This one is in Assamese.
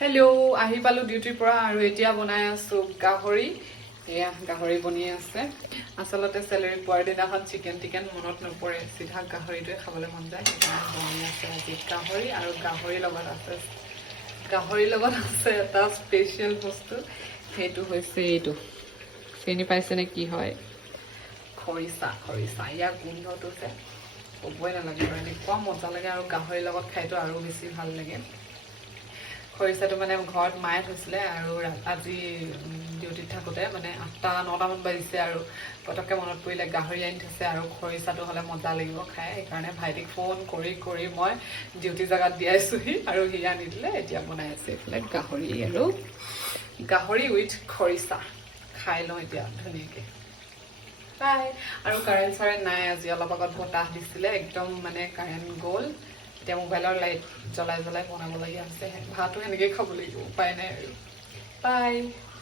হেল্ল' আহি পালো ডিউটিৰ পৰা আৰু এতিয়া বনাই আছো গাহৰি এয়া গাহৰি বনি আছে আচলতে চেলেৰি পোৱাৰ দিনাখন চিকেন মনত নপৰে সিধা গাহৰিটোৱে খাবলৈ মন যায় সেইকাৰণে বনি আছে আজি গাহৰি আৰু গাহৰিৰ লগত আছে এটা স্পেচিয়েল বস্তু সেইটো হৈছে এইটো চিনি পাইছেনে কি হয় খৰিচা ইয়াৰ গোন্ধটো যে ক'বই নালাগে আৰু এনেকুৱা মজা লাগে আৰু গাহৰিৰ লগত খাইতো আৰু বেছি ভাল লাগে খৰিচাটো মানে ঘৰত মায়ে থৈছিলে আৰু আজি ডিউটিত থাকোঁতে মানে 8-9টামান বাজিছে আৰু পটককৈ মনত পৰিলে গাহৰি আনি থৈছে আৰু খৰিচাটো হ'লে মজা লাগিব খাই সেইকাৰণে ভাইটিক ফোন কৰি মই ডিউটি জেগাত দিয়াইছোহি আৰু সি আনি দিলে এতিয়া বনাই আছে এইফালে গাহৰি উইথ খৰিচা খাই লওঁ এতিয়া ধুনীয়াকৈ বাই আৰু কাৰেণ্ট নাই আজি অলপ আগত বতাহ দিছিলে একদম মানে কাৰেণ্ট গ'ল এতিয়া মোবাইলৰ লাইট জ্বলাই বনাবলগীয়া হৈছে ভাতো সেনেকেই খাব লাগিব উপায় নাই আৰু বাই